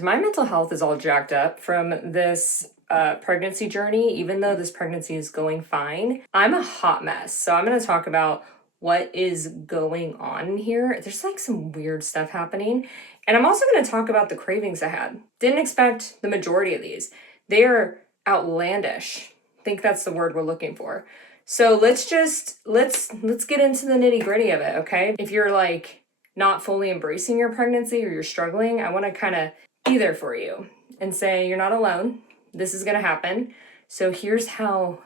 My mental health is all jacked up from this pregnancy journey. Even though this pregnancy is going fine, I'm a hot mess. So I'm going to talk about what is going on here. There's like some weird stuff happening. And I'm also going to talk about the cravings I had. Didn't expect the majority of these. They are outlandish. I think that's the word we're looking for. So let's get into the nitty-gritty of it, okay? If you're like not fully embracing your pregnancy or you're struggling, I want to kind of be there for you and say, you're not alone. This is going to happen. So here's how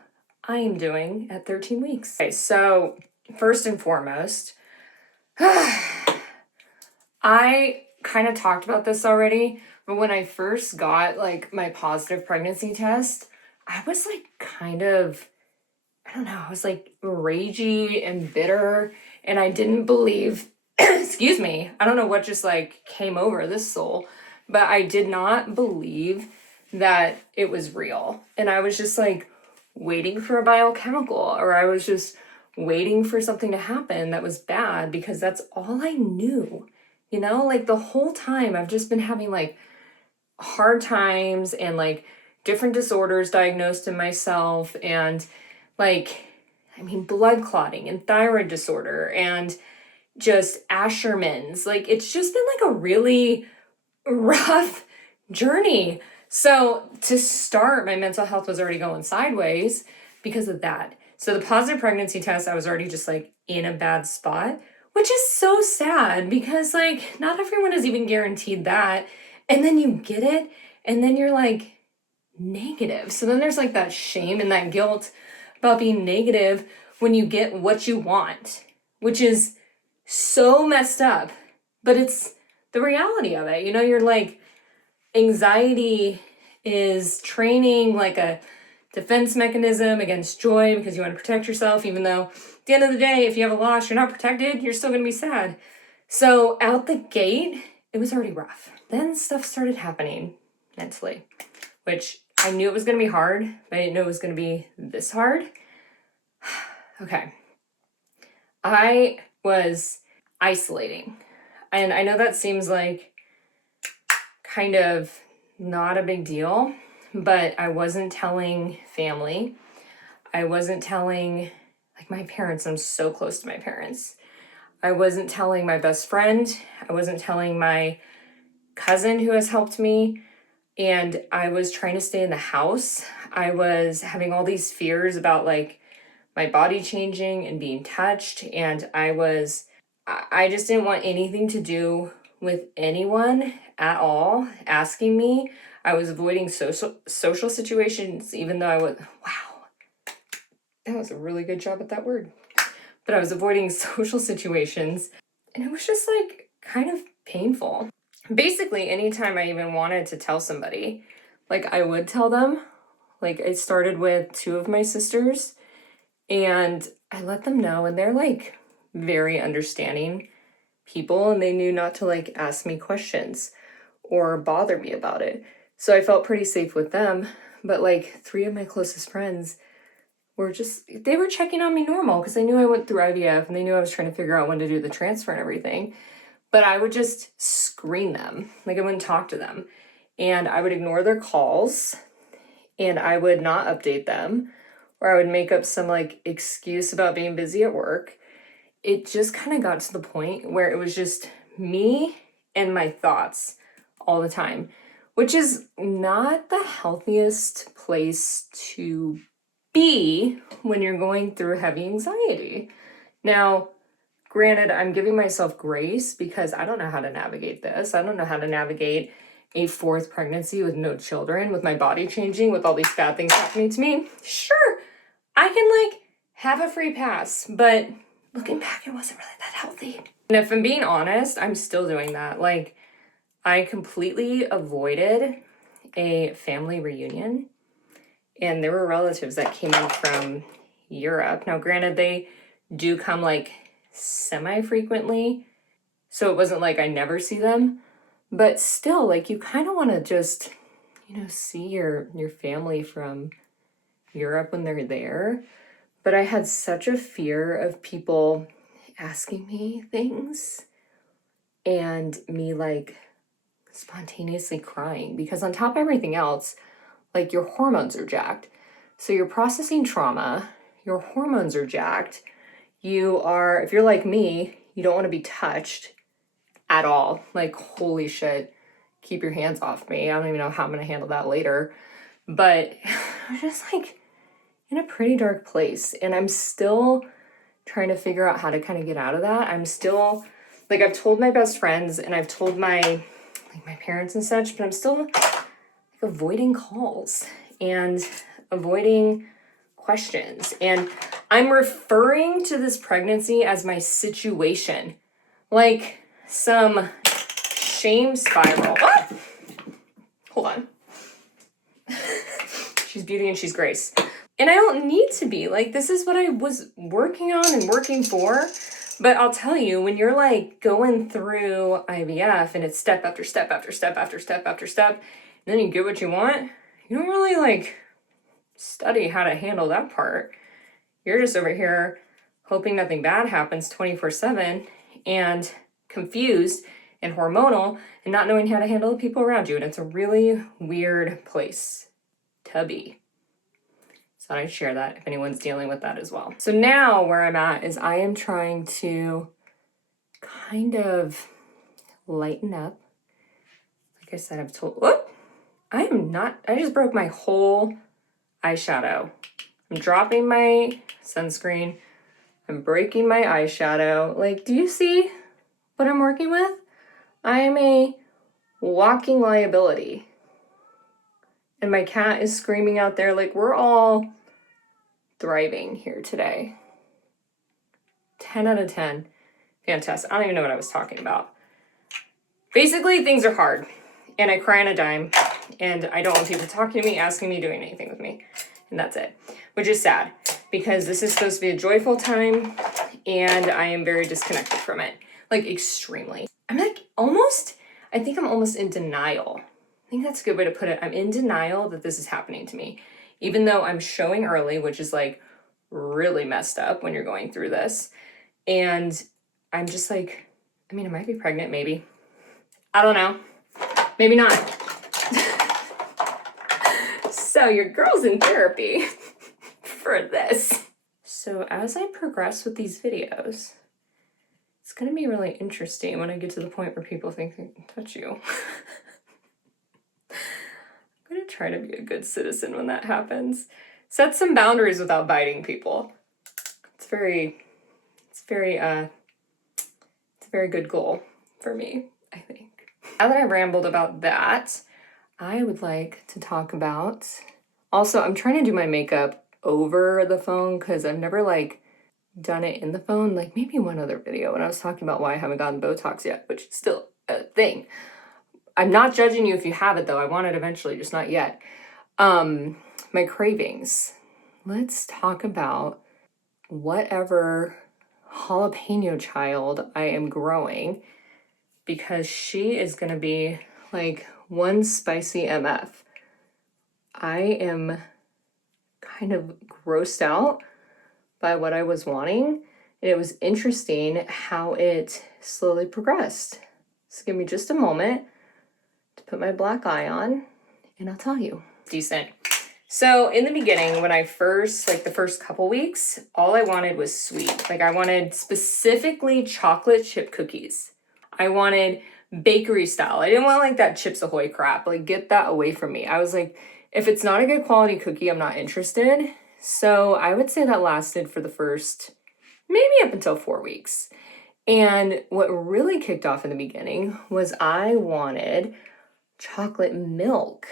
I am doing at 13 weeks. Okay, so first and foremost, I kind of talked about this already, but when I first got like my positive pregnancy test, I was like kind of, I don't know, I was like ragey and bitter, and I didn't believe, excuse me, I don't know what just like came over this soul, but I did not believe that it was real. And I was just like waiting for a biochemical, or I was just waiting for something to happen that was bad because that's all I knew. You know, like the whole time I've just been having like hard times and like different disorders diagnosed in myself, and like, I mean, blood clotting and thyroid disorder and just Asherman's. Like, it's just been like a really rough journey. So to start, my mental health was already going sideways because of that. So the positive pregnancy test, I was already just like in a bad spot, which is so sad because like not everyone is even guaranteed that. And then you get it and then you're like negative. So then there's like that shame and that guilt about being negative when you get what you want, which is so messed up, but it's the reality of it. You know, you're like, anxiety is training like a defense mechanism against joy because you want to protect yourself, even though at the end of the day, if you have a loss, you're not protected, you're still going to be sad. So out the gate, it was already rough. Then stuff started happening mentally, which I knew it was going to be hard, but I didn't know it was going to be this hard. Okay. I was isolating. And I know that seems like kind of not a big deal, but I wasn't telling family. I wasn't telling like my parents. I'm so close to my parents. I wasn't telling my best friend. I wasn't telling my cousin who has helped me. And I was trying to stay in the house. I was having all these fears about like my body changing and being touched. And I just didn't want anything to do with anyone at all asking me. I was avoiding social situations, even though wow, that was a really good job at that word. But I was avoiding social situations, and it was just like kind of painful. Basically, anytime I even wanted to tell somebody, like I would tell them. Like it started with 2 of my sisters, and I let them know, and they're like very understanding people, and they knew not to like ask me questions or bother me about it. So I felt pretty safe with them. But like 3 of my closest friends they were checking on me normal because they knew I went through IVF and they knew I was trying to figure out when to do the transfer and everything. But I would just screen them. Like I wouldn't talk to them. And I would ignore their calls, and I would not update them, or I would make up some like excuse about being busy at work. It just kind of got to the point where it was just me and my thoughts all the time, which is not the healthiest place to be when you're going through heavy anxiety. Now, granted, I'm giving myself grace because I don't know how to navigate this. I don't know how to navigate a 4th pregnancy with no children, with my body changing, with all these bad things happening to me. Sure, I can like have a free pass, but looking back, it wasn't really that healthy. And if I'm being honest, I'm still doing that. Like, I completely avoided a family reunion, and there were relatives that came in from Europe. Now, granted, they do come like semi-frequently, so it wasn't like I never see them, but still, like, you kind of want to just, you know, see your family from Europe when they're there. But I had such a fear of people asking me things and me like spontaneously crying because on top of everything else, like your hormones are jacked. So you're processing trauma, your hormones are jacked. You are, if you're like me, you don't want to be touched at all. Like, holy shit, keep your hands off me. I don't even know how I'm going to handle that later. But I'm just like in a pretty dark place. And I'm still trying to figure out how to kind of get out of that. I'm still, like, I've told my best friends and I've told my parents and such, but I'm still like avoiding calls and avoiding questions. And I'm referring to this pregnancy as my situation, like some shame spiral. What? Hold on. She's beauty and she's grace. And I don't need to be. Like, this is what I was working on and working for. But I'll tell you, when you're like going through IVF and it's step after step after step after step after step, and then you get what you want, you don't really like study how to handle that part. You're just over here hoping nothing bad happens 24/7 and confused and hormonal and not knowing how to handle the people around you. And it's a really weird place to be. So I'd share that if anyone's dealing with that as well. So now where I'm at is I am trying to kind of lighten up. Like I said, I've told, whoop, I just broke my whole eyeshadow. I'm dropping my sunscreen. I'm breaking my eyeshadow. Like, do you see what I'm working with? I am a walking liability. And my cat is screaming out there. Like, we're all thriving here today. 10 out of 10. Fantastic. I don't even know what I was talking about. Basically, things are hard. And I cry on a dime. And I don't want people talking to me, asking me, doing anything with me. And that's it. Which is sad. Because this is supposed to be a joyful time. And I am very disconnected from it. Like, extremely. I'm like I think I'm almost in denial. I think that's a good way to put it. I'm in denial that this is happening to me. Even though I'm showing early, which is like really messed up when you're going through this. And I'm just like, I mean, I might be pregnant, maybe. I don't know. Maybe not. So your girl's in therapy for this. So as I progress with these videos, it's going to be really interesting when I get to the point where people think they can touch you. I'm going to try to be a good citizen when that happens. Set some boundaries without biting people. It's a very good goal for me, I think. Now that I rambled about that, I would like to talk about, also, I'm trying to do my makeup over the phone because I've never like done it in the phone. Like maybe one other video when I was talking about why I haven't gotten Botox yet, which is still a thing. I'm not judging you if you have it though. I want it eventually, just not yet. My cravings. Let's talk about whatever jalapeno child I am growing because she is going to be like one spicy MF. I am kind of grossed out by what I was wanting. And it was interesting how it slowly progressed. So give me just a moment to put my black eye on and I'll tell you. Decent. So in the beginning, when I first, like the first couple weeks, all I wanted was sweet. Like I wanted specifically chocolate chip cookies. I wanted bakery style. I didn't want like that Chips Ahoy crap. Like get that away from me. I was like, if it's not a good quality cookie, I'm not interested. So I would say that lasted for the first, maybe up until 4 weeks. And what really kicked off in the beginning was I wanted chocolate milk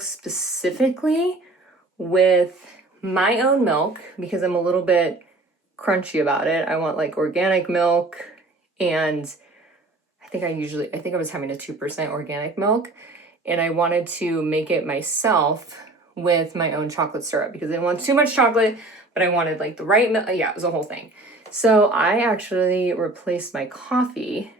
specifically with my own milk because I'm a little bit crunchy about it. I want like organic milk, and I think I was having a 2% organic milk, and I wanted to make it myself with my own chocolate syrup because I didn't want too much chocolate, but I wanted like the right milk. Yeah, it was a whole thing. So I actually replaced my coffee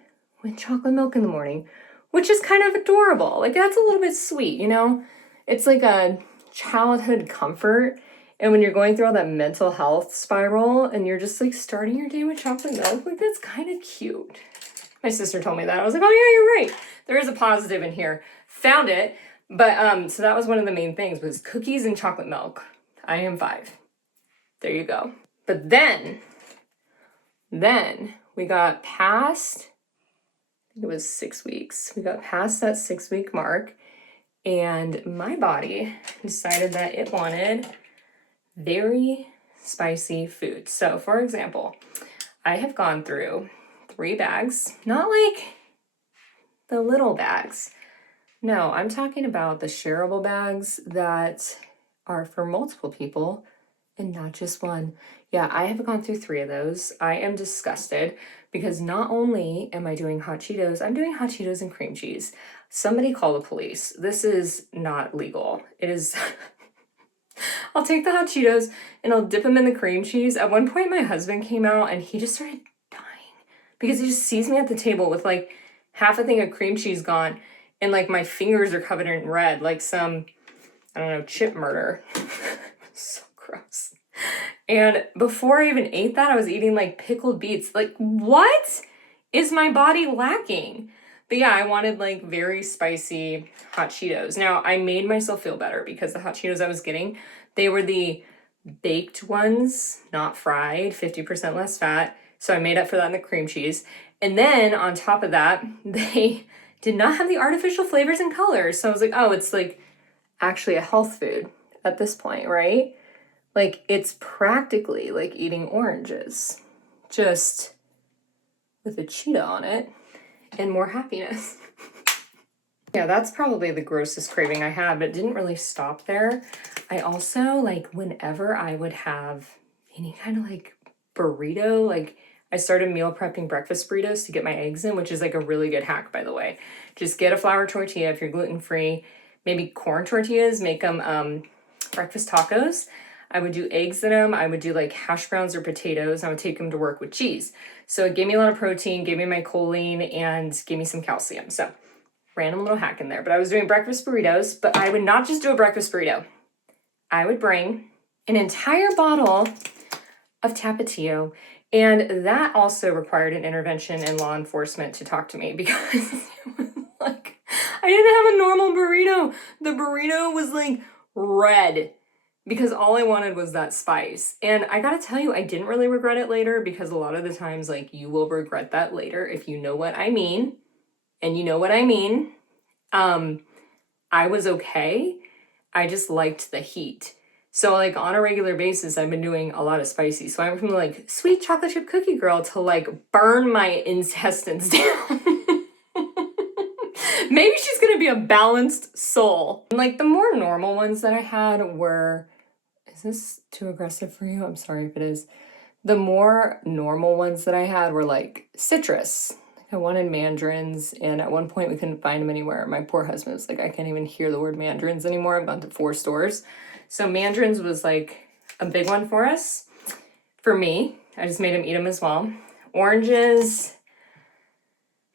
with chocolate milk in the morning, which is kind of adorable. Like that's a little bit sweet, you know? It's like a childhood comfort. And when you're going through all that mental health spiral and you're just like starting your day with chocolate milk, like that's kind of cute. My sister told me that. I was like, oh yeah, you're right. There is a positive in here. Found it. But so that was one of the main things was cookies and chocolate milk. I am 5. There you go. But then we got past, I think it was 6 weeks. We got past that 6-week mark, and my body decided that it wanted very spicy food. So for example, I have gone through 3 bags, not like the little bags. No, I'm talking about the shareable bags that are for multiple people and not just one. Yeah, I have gone through 3 of those. I am disgusted because not only am I doing hot Cheetos, I'm doing hot Cheetos and cream cheese. Somebody call the police. This is not legal. It is. I'll take the hot Cheetos and I'll dip them in the cream cheese. At one point, my husband came out and he just started dying because he just sees me at the table with like half a thing of cream cheese gone and like my fingers are covered in red, like some, I don't know, chip murder. So gross. And before I even ate that, I was eating like pickled beets. Like, what is my body lacking? But yeah, I wanted like very spicy hot Cheetos. Now, I made myself feel better because the hot Cheetos I was getting, they were the baked ones, not fried, 50% less fat. So I made up for that in the cream cheese. And then on top of that, they did not have the artificial flavors and colors. So I was like, oh, it's like actually a health food at this point, right? Like it's practically like eating oranges, just with a Cheetah on it and more happiness. Yeah, that's probably the grossest craving I had, but it didn't really stop there. I also, like, whenever I would have any kind of like burrito, like I started meal prepping breakfast burritos to get my eggs in, which is like a really good hack, by the way. Just get a flour tortilla if you're gluten-free, maybe corn tortillas, make them breakfast tacos. I would do eggs in them. I would do like hash browns or potatoes. I would take them to work with cheese. So it gave me a lot of protein, gave me my choline, and gave me some calcium. So random little hack in there. But I was doing breakfast burritos, but I would not just do a breakfast burrito. I would bring an entire bottle of Tapatio, and that also required an intervention in law enforcement to talk to me because it was like, I didn't have a normal burrito. The burrito was like red because all I wanted was that spice. And I gotta tell you, I didn't really regret it later because a lot of the times, like, you will regret that later if you know what I mean. And you know what I mean. I was okay. I just liked the heat. So like on a regular basis, I've been doing a lot of spicy. So I went from like sweet chocolate chip cookie girl to like burn my intestines down. Maybe she's gonna be a balanced soul. And like the more normal ones that I had were, is this too aggressive for you? I'm sorry if it is. The more normal ones that I had were like citrus. I wanted mandarins, and at one point we couldn't find them anywhere. My poor husband was like, I can't even hear the word mandarins anymore. I've gone to 4 stores. So mandarins was like a big one for us. For me, I just made him eat them as well. Oranges,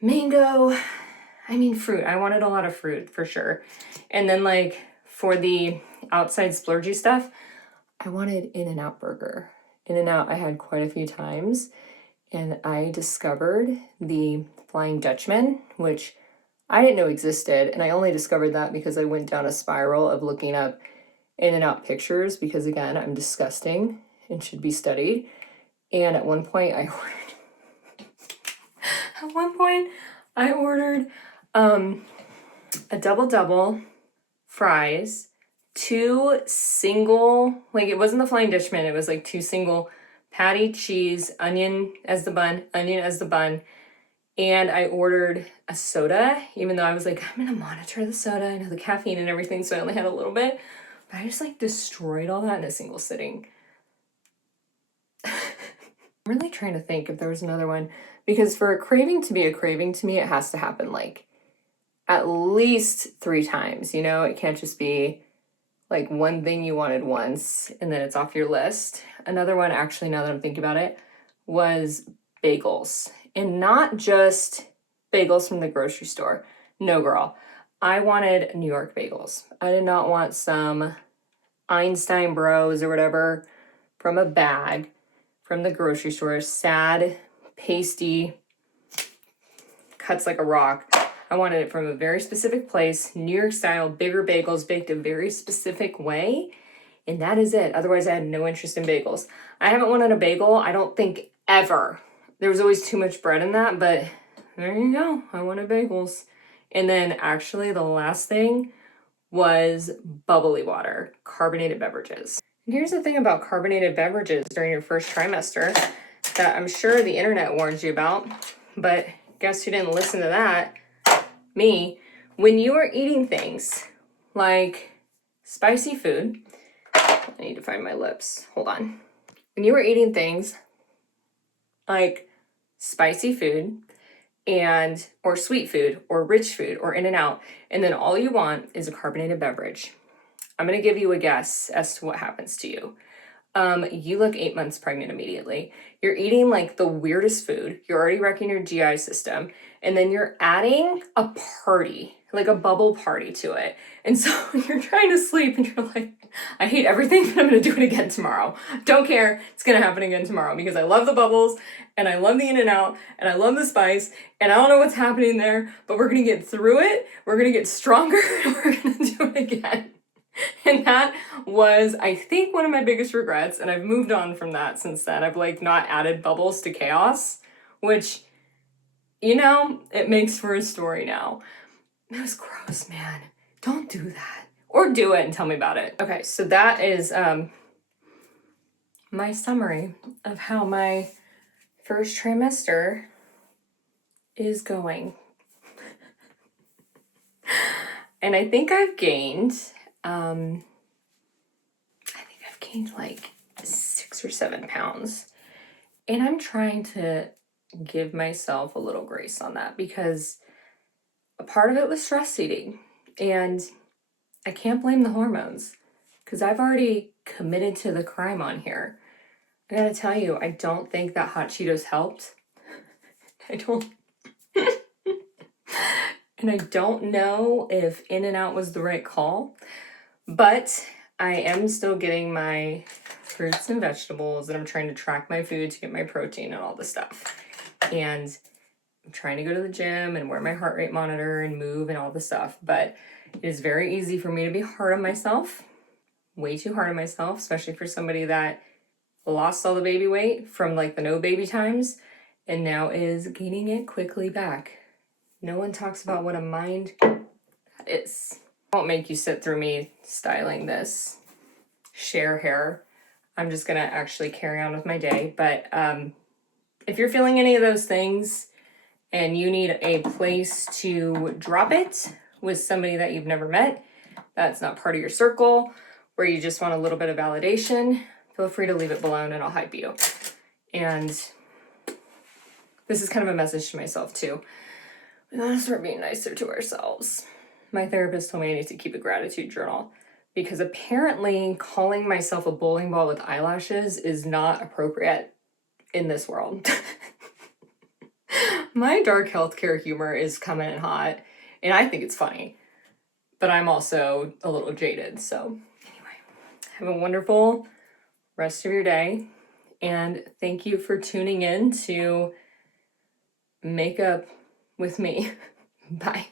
mango, I mean fruit. I wanted a lot of fruit for sure. And then like for the outside splurgy stuff, I wanted In-N-Out burger. In-N-Out I had quite a few times. And I discovered the Flying Dutchman, which I didn't know existed. And I only discovered that because I went down a spiral of looking up In-N-Out pictures because, again, I'm disgusting and should be studied. And at one point I ordered a double fries, 2 single, like it wasn't the Flying Dutchman, it was like 2 single patty, cheese, onion as the bun, and I ordered a soda, even though I was like, I'm gonna monitor the soda, I know the caffeine and everything, so I only had a little bit, but I just like destroyed all that in a single sitting. I'm really trying to think if there was another one, because for a craving to be a craving to me, it has to happen like at least 3 times, you know? It can't just be like one thing you wanted once and then it's off your list. Another one, actually, now that I'm thinking about it, was bagels. And not just bagels from the grocery store. No, girl. I wanted New York bagels. I did not want some Einstein Bros or whatever from a bag from the grocery store. Sad, pasty, cuts like a rock. I wanted it from a very specific place, New York style, bigger bagels baked a very specific way. And that is it. Otherwise, I had no interest in bagels. I haven't wanted a bagel, I don't think, ever. There was always too much bread in that, but there you go. I wanted bagels. And then actually the last thing was bubbly water, carbonated beverages. And here's the thing about carbonated beverages during your first trimester that I'm sure the internet warns you about, but guess who didn't listen to that? Me. When you are eating things like spicy food, I need to find my lips. Hold on. When you are eating things like spicy food or sweet food or rich food or In-N-Out, and then all you want is a carbonated beverage, I'm going to give you a guess as to what happens to you. You look 8 months pregnant immediately. You're eating like the weirdest food. You're already wrecking your GI system. And then you're adding a party, like a bubble party to it. And so you're trying to sleep and you're like, I hate everything, but I'm going to do it again tomorrow. Don't care. It's going to happen again tomorrow because I love the bubbles and I love the In-N-Out and I love the spice and I don't know what's happening there, but we're going to get through it. We're going to get stronger and we're going to do it again. And that was, I think, one of my biggest regrets. And I've moved on from that since then. I've like not added bubbles to chaos, which, you know, it makes for a story now. It was gross, man. Don't do that. Or do it and tell me about it. Okay, so that is my summary of how my first trimester is going. And I think I've gained like 6 or 7 pounds. And I'm trying to give myself a little grace on that because a part of it was stress eating. And I can't blame the hormones because I've already committed to the crime on here. I gotta tell you, I don't think that hot Cheetos helped. I don't. And I don't know if In-N-Out was the right call, but I am still getting my fruits and vegetables and I'm trying to track my food to get my protein and all this stuff. And I'm trying to go to the gym and wear my heart rate monitor and move and all this stuff. But it is very easy for me to be hard on myself, way too hard on myself, especially for somebody that lost all the baby weight from like the no baby times and now is gaining it quickly back. No one talks about what a mind that is. I won't make you sit through me styling this share hair. I'm just gonna actually carry on with my day. But if you're feeling any of those things and you need a place to drop it with somebody that you've never met, that's not part of your circle, where you just want a little bit of validation, feel free to leave it below and I'll hype you. And this is kind of a message to myself too. We gotta start being nicer to ourselves. My therapist told me I need to keep a gratitude journal because apparently calling myself a bowling ball with eyelashes is not appropriate in this world. My dark healthcare humor is coming in hot and I think it's funny, but I'm also a little jaded. So anyway, have a wonderful rest of your day and thank you for tuning in to Makeup with me. Bye.